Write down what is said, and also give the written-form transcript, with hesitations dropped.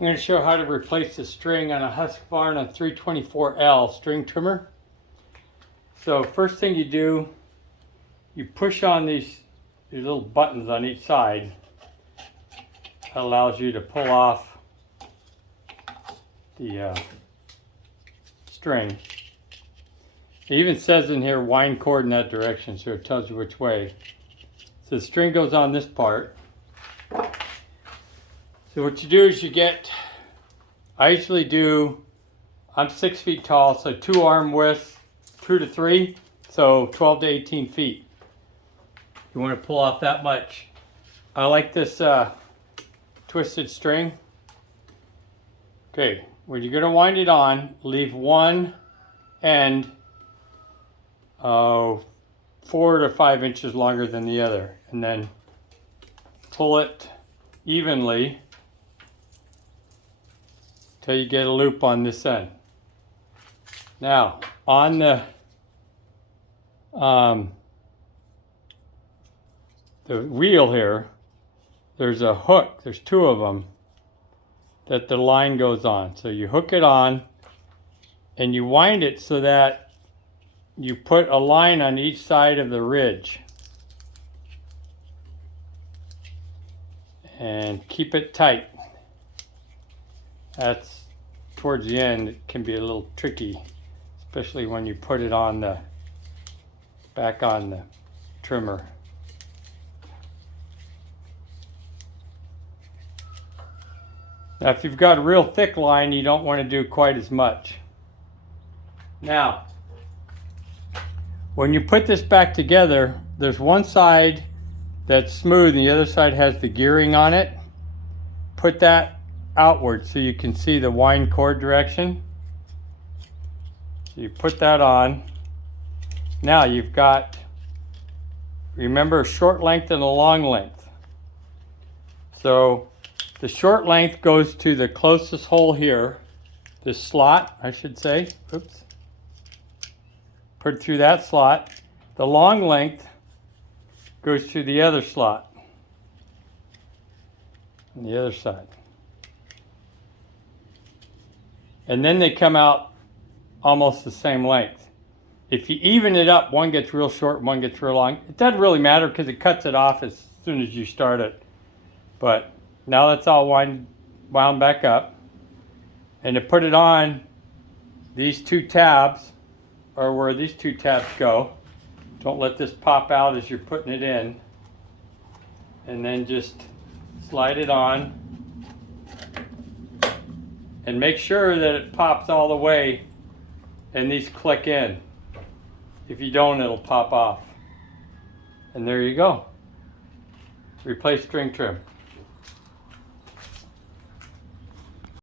I'm going to show how to replace the string on a Husqvarna 324L string trimmer. So first thing you do, you push on these little buttons on each side. That allows you to pull off the string. It even says in here wind cord in that direction, so it tells you which way. So the string goes on this part. So what you do is I usually do, I'm 6 feet tall, so 2 arm widths, 2 to 3, so 12 to 18 feet. You want to pull off that much. I like this twisted string. Okay, when you're going to wind it on, leave one end 4 to 5 inches longer than the other, and then pull it evenly till you get a loop on this end. Now, on the wheel here, there's a hook, there's 2 of them, that the line goes on. So you hook it on and you wind it so that you put a line on each side of the ridge. And keep it tight. That's towards the end, it can be a little tricky, especially when you put it on the back on the trimmer. Now if you've got a real thick line, you don't want to do quite as much. Now, when you put this back together, there's one side that's smooth and the other side has the gearing on it. Put that outward so you can see the wind cord direction. So you put that on. Now you've got, remember, a short length and a long length. So the short length goes to the closest hole here, this slot, I should say. Oops. Put it through that slot. The long length goes to the other slot on the other side. And then they come out almost the same length. If you even it up, one gets real short, one gets real long. It doesn't really matter because it cuts it off as soon as you start it. But now that's all wound back up. And to put it on, these 2 tabs are where these 2 tabs go. Don't let this pop out as you're putting it in. And then just slide it on. And make sure that it pops all the way and these click in. If you don't, it'll pop off. And there you go. Replace string trim.